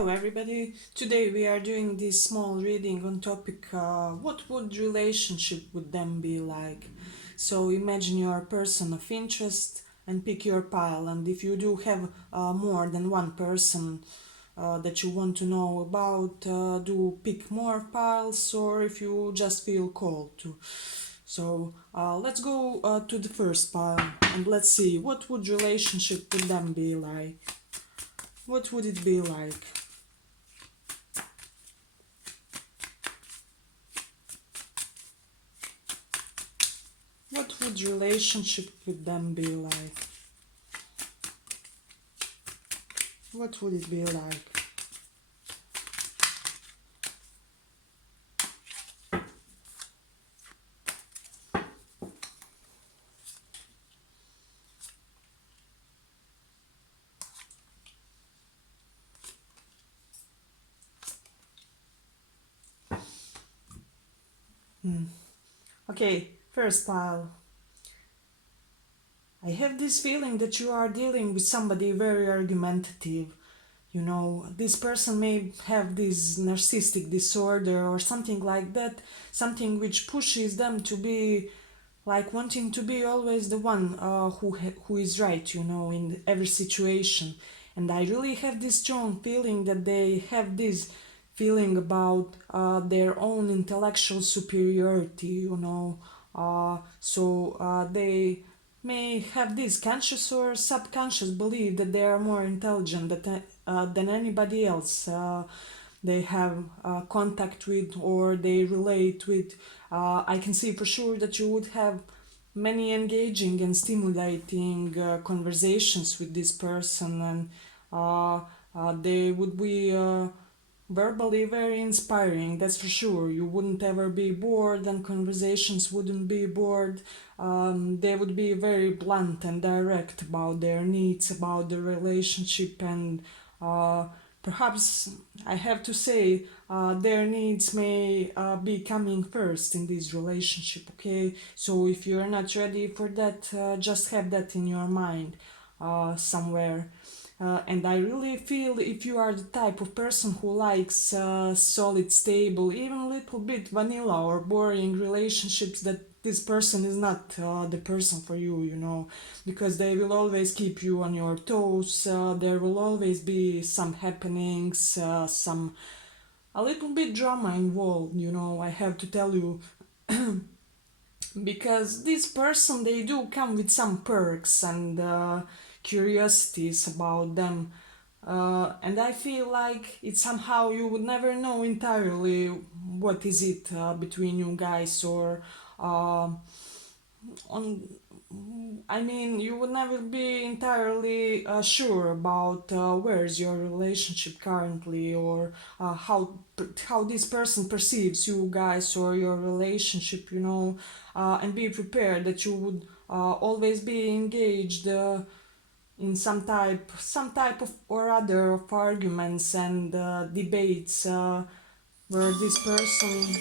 Hello everybody, today we are doing this small reading on topic what would relationship with them be like. So imagine you are a person of interest and pick your pile, and if you do have more than one person that you want to know about, do pick more piles, or if you just feel called to. So let's go to the first pile and let's see what would relationship with them be like. What would it be like? What would relationship with them be like? What would it be like? Okay, first pile. I have this feeling that you are dealing with somebody very argumentative. You know, this person may have this narcissistic disorder or something like that, something which pushes them to be like wanting to be always the one who is right, you know, in every situation. And I really have this strong feeling that they have this feeling about their own intellectual superiority, you know. They may have this conscious or subconscious belief that they are more intelligent than anybody else they have contact with or they relate with. I can see for sure that you would have many engaging and stimulating conversations with this person, and they would be verbally very inspiring, that's for sure. You wouldn't ever be bored, and conversations wouldn't be bored. They would be very blunt and direct about their needs, about the relationship, and perhaps I have to say their needs may be coming first in this relationship, okay? So if you're not ready for that, just have that in your mind somewhere. And I really feel if you are the type of person who likes solid, stable, even a little bit vanilla or boring relationships, that this person is not the person for you, you know, because they will always keep you on your toes. There will always be some happenings, some a little bit drama involved, you know, I have to tell you, because this person they do come with some perks and curiosities about them, and I feel like it somehow you would never know entirely what is it between you guys, or on I mean, you would never be entirely sure about where's your relationship currently, or how this person perceives you guys or your relationship, you know, and be prepared that you would always be engaged in some type of or other of arguments and debates where this person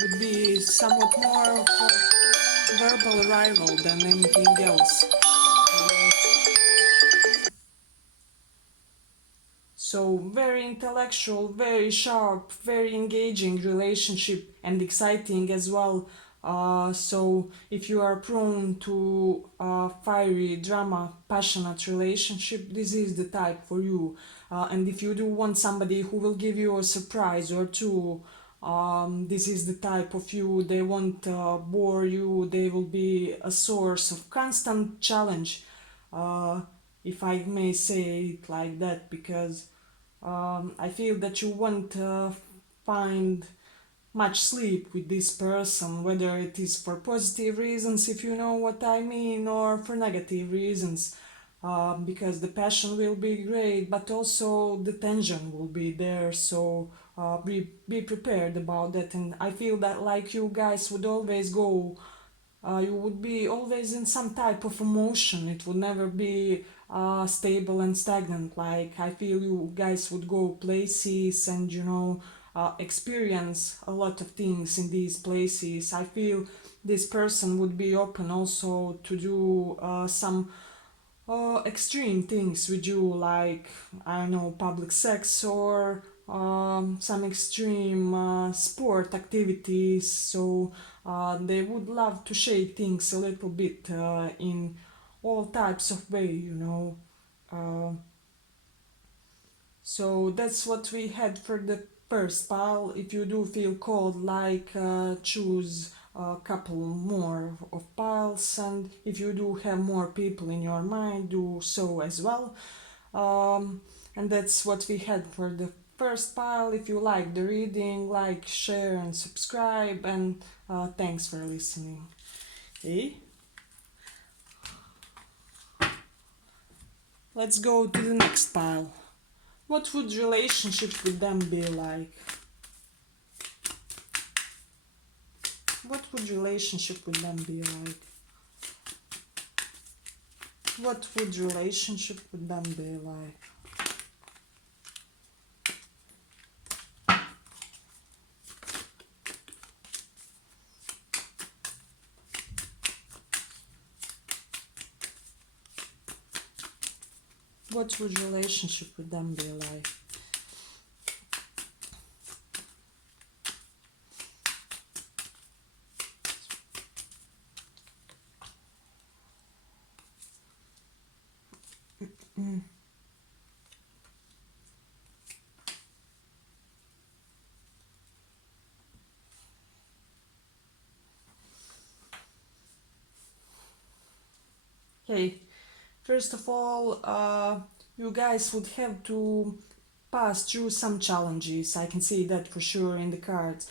would be somewhat more of a verbal rival than anything else. So very intellectual, very sharp, very engaging relationship and exciting as well. So if you are prone to fiery drama, passionate relationship, this is the type for you. And if you do want somebody who will give you a surprise or two, this is the type of you. They won't bore you. They will be a source of constant challenge, uh, if I may say it like that, because I feel that you won't find much sleep with this person, whether it is for positive reasons, if you know what I mean, or for negative reasons. Because the passion will be great, but also the tension will be there. So be prepared about that. And I feel that like you guys would always go, you would be always in some type of emotion. It would never be stable and stagnant. Like I feel you guys would go places and, you know, experience a lot of things in these places. I feel this person would be open also to do some extreme things with you, like, I don't know, public sex or some extreme sport activities. So they would love to shake things a little bit in all types of way, you know. Uh, so that's what we had for the first pile. If you do feel cold, like, choose a couple more of piles, and if you do have more people in your mind, do so as well. And that's what we had for the first pile. If you like the reading, like, share, and subscribe. And thanks for listening. Okay, let's go to the next pile. What would relationship with them be like? What would relationship with them be like? What would relationship with them be like? What would relationship with them be like? Mm. Okay, first of all, you guys would have to pass through some challenges. I can see that for sure in the cards.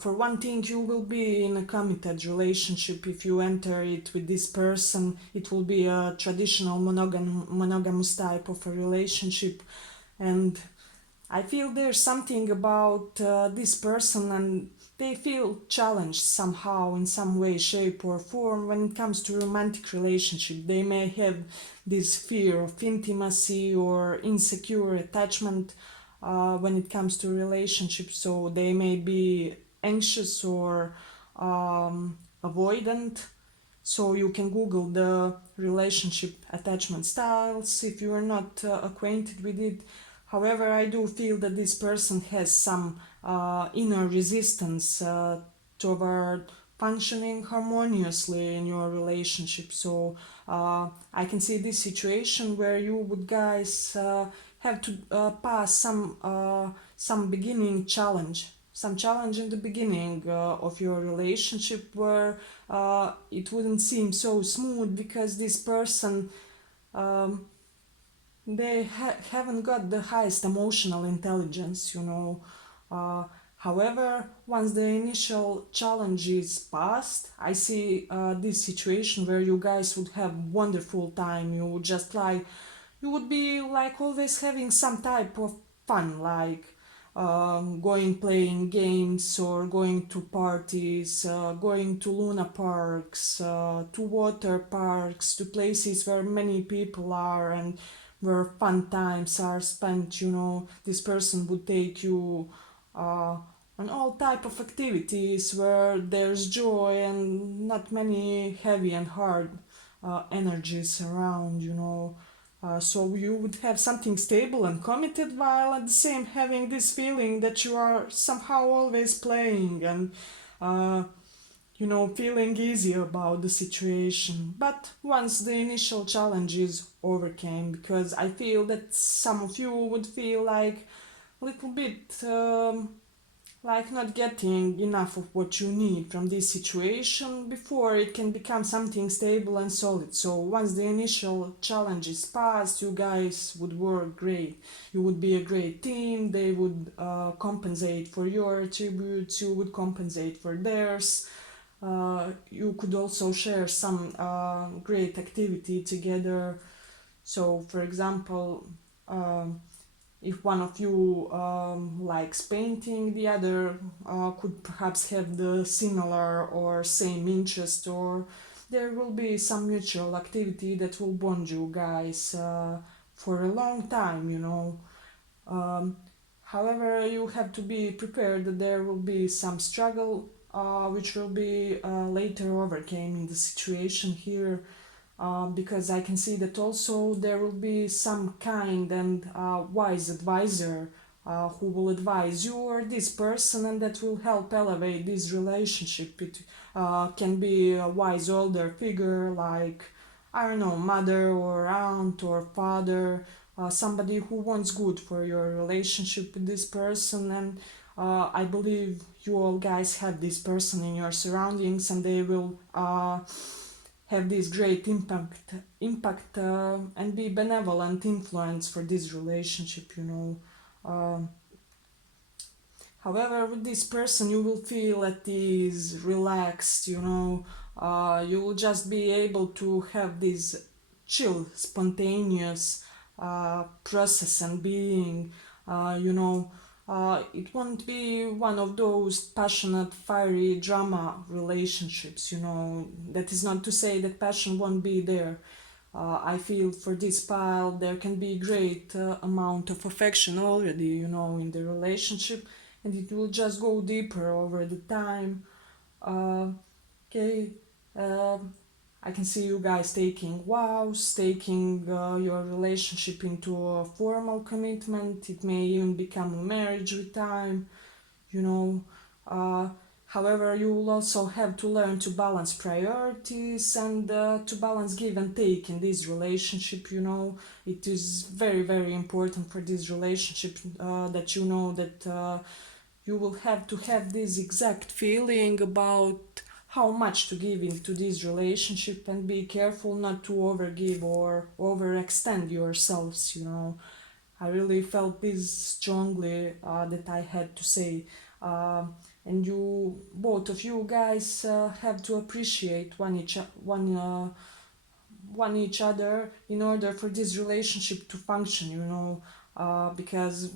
For one thing, you will be in a committed relationship if you enter it with this person. It will be a traditional monogamous type of a relationship, and I feel there's something about this person, and they feel challenged somehow in some way, shape, or form when it comes to romantic relationship. They may have this fear of intimacy or insecure attachment when it comes to relationships. So they may be anxious or avoidant. So you can Google the relationship attachment styles if you are not acquainted with it. However, I do feel that this person has some inner resistance toward functioning harmoniously in your relationship. So I can see this situation where you would guys have to pass some beginning challenge, some challenge in the beginning of your relationship, where it wouldn't seem so smooth because this person, um, they haven't got the highest emotional intelligence, you know. Uh, However, once the initial challenge is passed, I see this situation where you guys would have wonderful time. You would just like, you would be like always having some type of fun, like going playing games or going to parties, going to Luna parks, to water parks, to places where many people are and where fun times are spent. You know, this person would take you uh, on all type of activities where there's joy and not many heavy and hard energies around, you know. So you would have something stable and committed, while at the same having this feeling that you are somehow always playing and uh, you know, feeling easy about the situation. But once the initial challenges overcame, because I feel that some of you would feel like a little bit like not getting enough of what you need from this situation before it can become something stable and solid. So once the initial challenge is passed, you guys would work great. You would be a great team. They would compensate for your attributes, you would compensate for theirs. You could also share some great activity together. So for example, um, if one of you likes painting, the other could perhaps have the similar or same interest, or there will be some mutual activity that will bond you guys for a long time, you know. Um, However, you have to be prepared that there will be some struggle which will be later overcame in the situation here. because I can see that also there will be some kind and wise advisor who will advise you or this person, and that will help elevate this relationship. It can be a wise older figure like, I don't know, mother or aunt or father, somebody who wants good for your relationship with this person. And I believe you all guys have this person in your surroundings, and they will have this great impact and be benevolent influence for this relationship, you know. However, with this person you will feel at ease, relaxed, you know. You will just be able to have this chill, spontaneous process and being, you know. It won't be one of those passionate, fiery drama relationships, you know. That is not to say that passion won't be there. I feel for this pile there can be great amount of affection already, you know, in the relationship, and it will just go deeper over the time. Uh, okay, I can see you guys taking vows, taking your relationship into a formal commitment. It may even become a marriage with time, you know. Uh, However, you will also have to learn to balance priorities and to balance give and take in this relationship, you know. It is very, very important for this relationship that you know that you will have to have this exact feeling about how much to give into this relationship, and be careful not to overgive or overextend yourselves, you know. I really felt this strongly that I had to say. And you, both of you guys, have to appreciate one each other in order for this relationship to function, you know. Because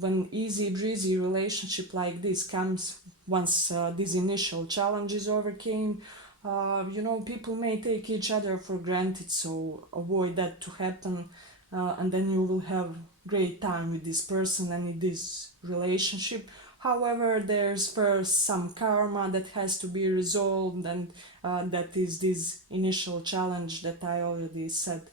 when easy breezy relationship like this comes, once these initial challenges overcame, you know, people may take each other for granted, so avoid that to happen. And then you will have great time with this person and in this relationship. However, there's first some karma that has to be resolved, and that is this initial challenge that I already said.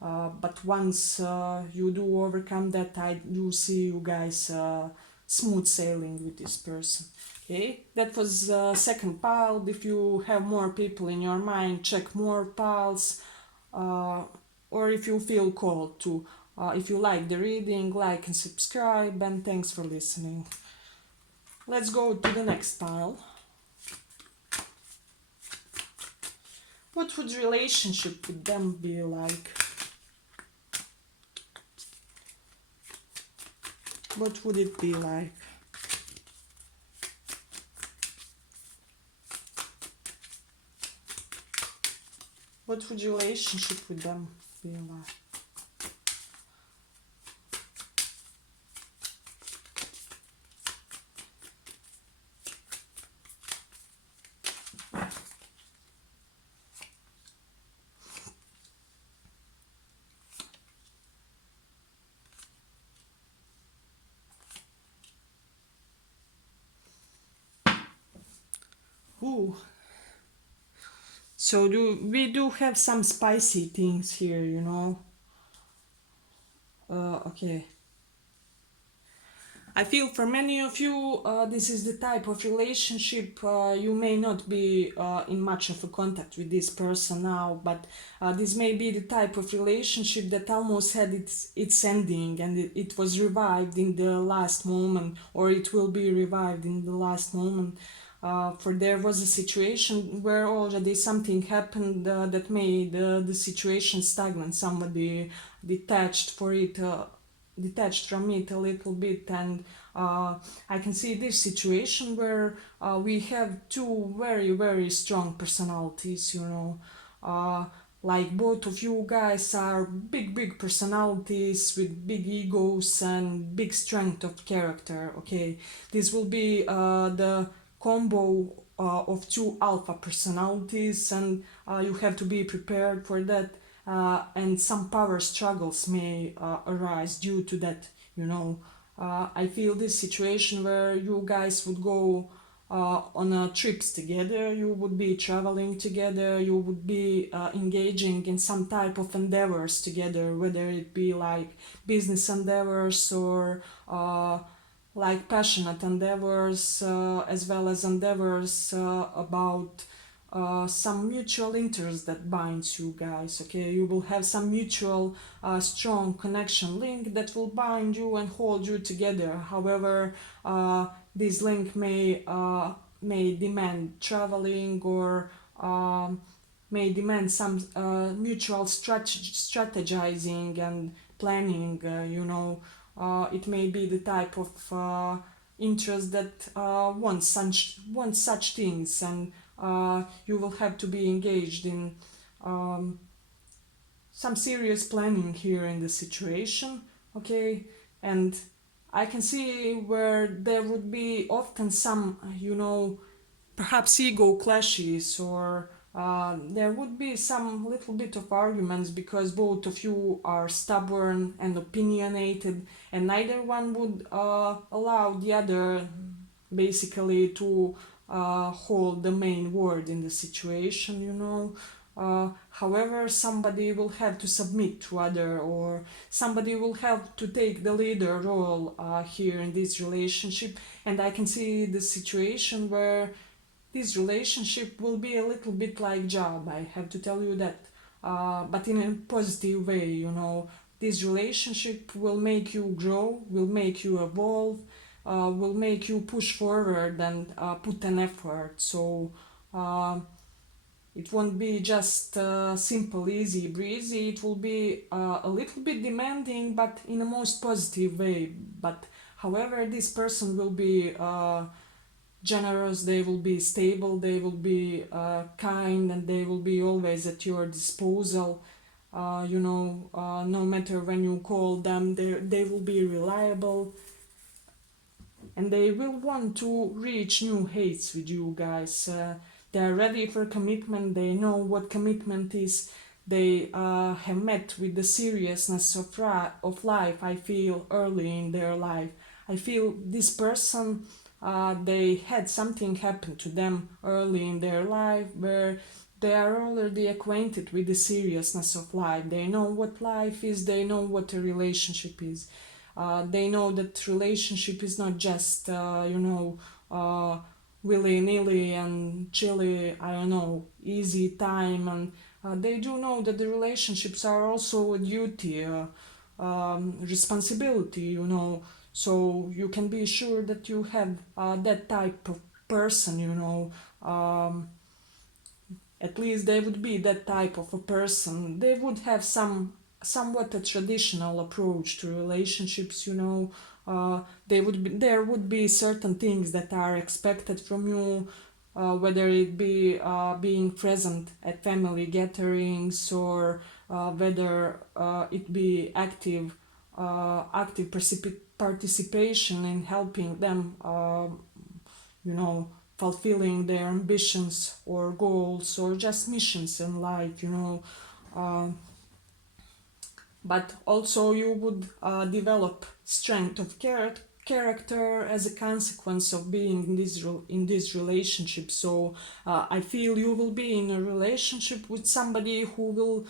But once you do overcome that, I do see you guys smooth sailing with this person. Okay, that was second pile. If you have more people in your mind, check more piles, or if you feel called to. If you like the reading, like and subscribe, and thanks for listening. Let's go to the next pile. What would relationship with them be like? What would it be like? What would relationship with them be like? Ooh. So we do have some spicy things here, you know. Okay. I feel for many of you, this is the type of relationship you may not be in much of a contact with this person now, but this may be the type of relationship that almost had its ending, and it was revived in the last moment, or it will be revived in the last moment. For there was a situation where already something happened that made the situation stagnant. Somebody detached for it. Detached from it a little bit, and I can see this situation where we have two very, very strong personalities, you know. Like both of you guys are big personalities with big egos and big strength of character. Okay, this will be the combo of two alpha personalities, and you have to be prepared for that. And some power struggles may arise due to that, you know. I feel this situation where you guys would go on trips together, you would be traveling together, you would be engaging in some type of endeavors together, whether it be like business endeavors or like passionate endeavors, as well as endeavors about some mutual interest that binds you guys. Okay, you will have some mutual strong connection link that will bind you and hold you together. However, this link may demand traveling or may demand some mutual strategizing and planning. It may be the type of interest that wants such things, and you will have to be engaged in some serious planning here in the situation. Okay, and I can see where there would be often some, perhaps ego clashes, or there would be some little bit of arguments because both of you are stubborn and opinionated, and neither one would allow the other basically to hold the main word in the situation. However, somebody will have to submit to other, or somebody will have to take the leader role here in this relationship. And I can see the situation where this relationship will be a little bit like job. I have to tell you that, but in a positive way. This relationship will make you grow, will make you evolve, will make you push forward and put an effort. So it won't be just simple, easy, breezy. It will be a little bit demanding, but in a most positive way. But however, this person will be generous, they will be stable, they will be kind, and they will be always at your disposal. No matter when you call them, they will be reliable, and they will want to reach new heights with you guys. They are ready for commitment, they know what commitment is, they have met with the seriousness of life, I feel, early in their life. I feel this person, they had something happen to them early in their life where they are already acquainted with the seriousness of life. They know what life is, they know what a relationship is. They know that relationship is not just, willy-nilly and chilly, I don't know, easy time. And they do know that the relationships are also a duty, responsibility. So you can be sure that you have that type of person. At least they would be that type of a person. They would have somewhat a traditional approach to relationships. There would be certain things that are expected from you, whether it be being present at family gatherings, or whether it be active participation in helping them, fulfilling their ambitions or goals, or just missions in life. Uh, but also you would develop strength of character as a consequence of being in this relationship. So I feel you will be in a relationship with somebody who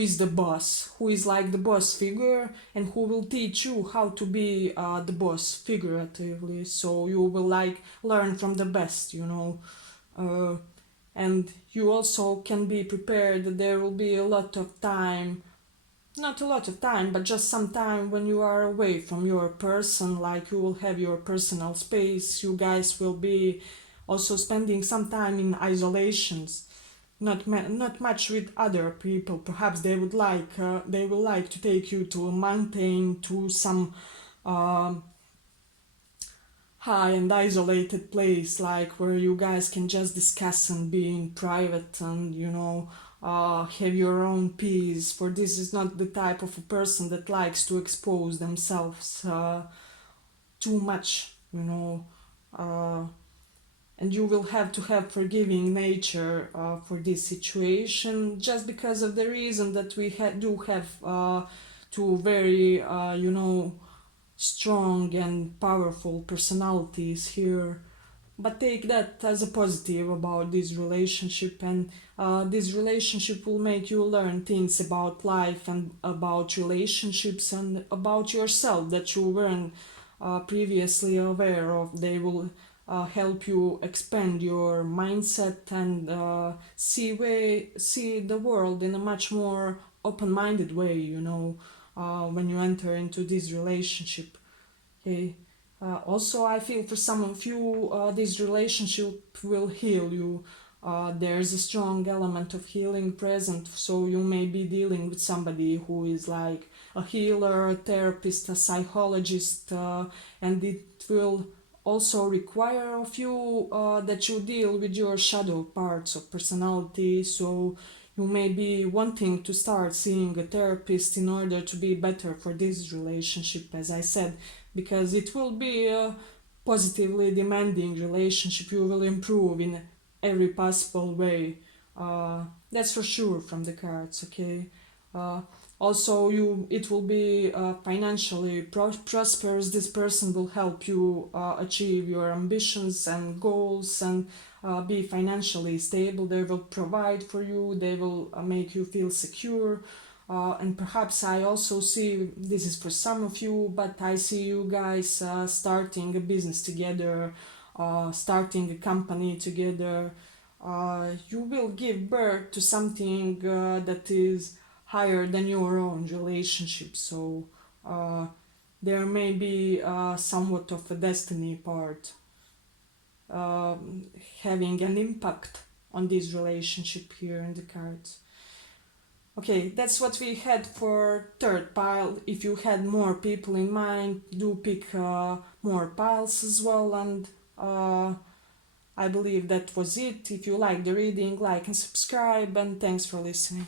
is the boss, who is like the boss figure, and who will teach you how to be the boss figuratively. So you will learn from the best. And you also can be prepared that there will be a lot of time, not a lot of time, but just some time when you are away from your person, like you will have your personal space. You guys will be also spending some time in isolations, not much with other people. Perhaps they will like to take you to a mountain, to some um high and isolated place, like where you guys can just discuss and be in private, and have your own peace. For this is not the type of a person that likes to expose themselves too much. Uh, and you will have to have forgiving nature for this situation, just because of the reason that we do have two very strong and powerful personalities here. but take that as a positive about this relationship, and this relationship will make you learn things about life and about relationships and about yourself that you weren't previously aware of. They will help you expand your mindset and see the world in a much more open-minded way, when you enter into this relationship. Okay. Also, I feel for some of you, this relationship will heal you. There's a strong element of healing present, so you may be dealing with somebody who is like a healer, a therapist, a psychologist, and it will also require of you that you deal with your shadow parts of personality. So you may be wanting to start seeing a therapist in order to be better for this relationship, as I said, because it will be a positively demanding relationship. You will improve in every possible way. That's for sure from the cards. Okay. Uh, Also, it will be financially prosperous. This person will help you achieve your ambitions and goals and be financially stable. They will provide for you. They will make you feel secure. And perhaps I also see, this is for some of you, but I see you guys starting a business together, starting a company together. You will give birth to something that is higher than your own relationship. So there may be somewhat of a destiny part having an impact on this relationship here in the cards. Okay, that's what we had for third pile. If you had more people in mind, do pick more piles as well. And I believe that was it. If you like the reading, like and subscribe, and thanks for listening.